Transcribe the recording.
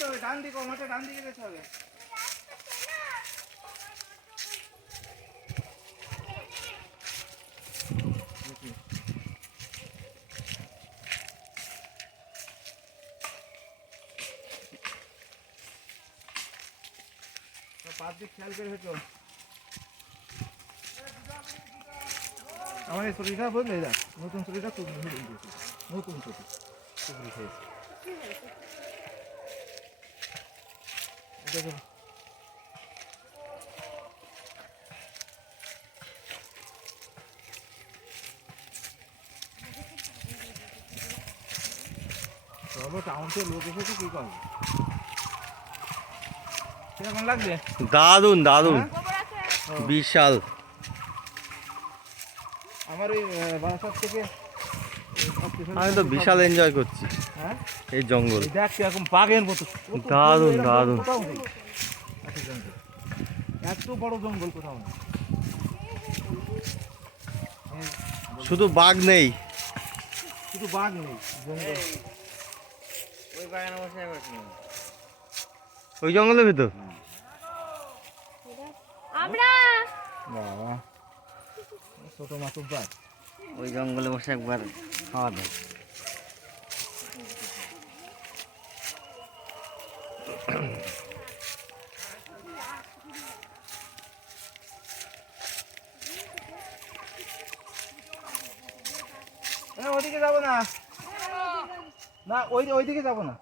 তো ডান দিকে, মাঠে ডান দিকে যেতে হবে। পাঁচ দিক খেয়াল করে হতো আমার এই ছুরিটা বদলে যাক, নতুন ছুরিটা খুব নতুন ছুরি টাউন থেকে লোক এসেছে কি করবে, কেমন লাগবে? দারুন দারুন, বিশাল। আমার ওই বাসার থেকে আমি তো বিশাল এনজয় করছি এই জঙ্গল। দেখ এরকম বাঘের মতো দারুন দারুন, এত বড় জঙ্গল কোথাও নেই। শুধু বাঘ নেই, শুধু বাঘ নেই, জঙ্গল ওই জঙ্গলের ভিতর। বাবা ছোট মাছ বাঘ ওই জঙ্গলে বসে একবার খাওয়া দাও। ওইদিকে যাবো না, না ওইদিকে যাবো না।